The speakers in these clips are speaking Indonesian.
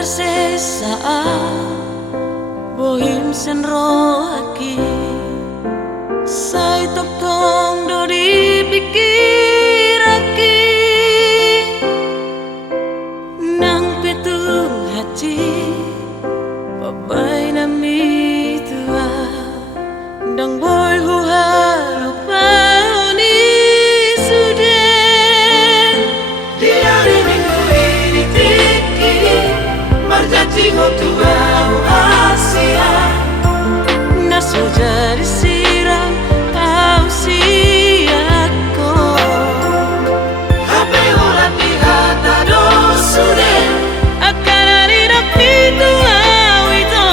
tersesa bohim senro aki sai tok tong do dipikir aki nang petu hati papai nami tua dang boy hu halupa ni sudah dia minggu ini tiki marjati tua Asia naso jadi siram kau siako hape olah di hata do sudah akan hari rapi tua itu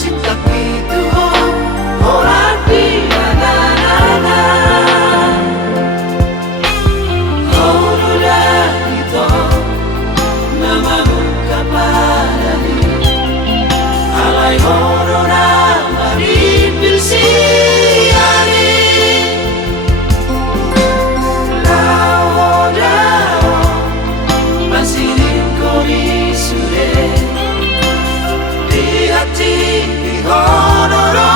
cinta itu olah di nana olah itu namamu kapadani alai horona mari pilsiari lao dao basirin kori sure di hati di honoro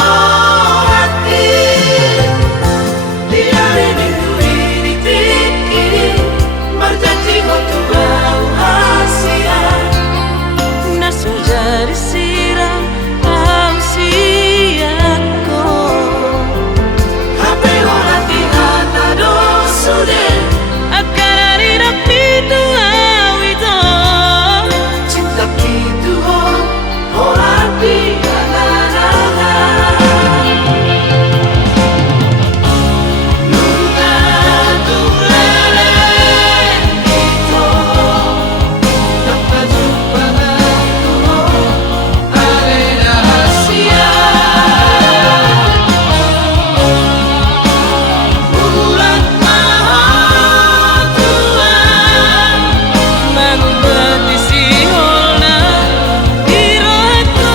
hati di hari minggu ini tiki marjati tua Asia naso jadi siram kau siako hape olah di hata do sudah akan hari rapi tua itu cinta itu olah di nana luna tulele itu dapat jumpa aku ale rahasia bulan maha Tuhan mengubati si hola diraku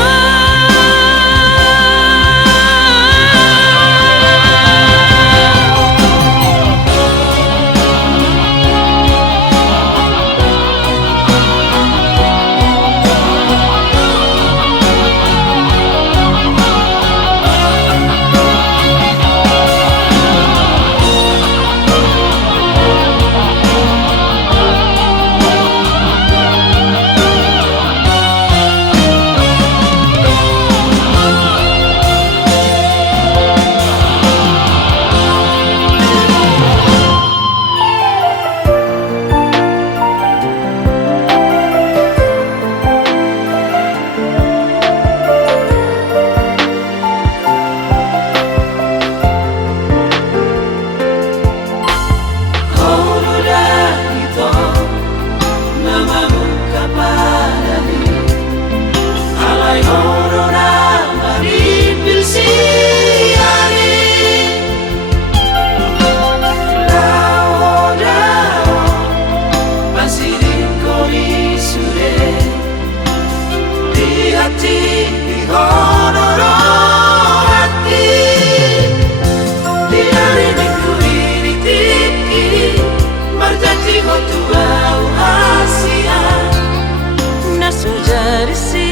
Olah itu namamu kapadani alai horona mari pilsiari lao dao basirin kori sure di hati di honoro hati di hari minggu ini tiki marjati tua Asia naso jadi si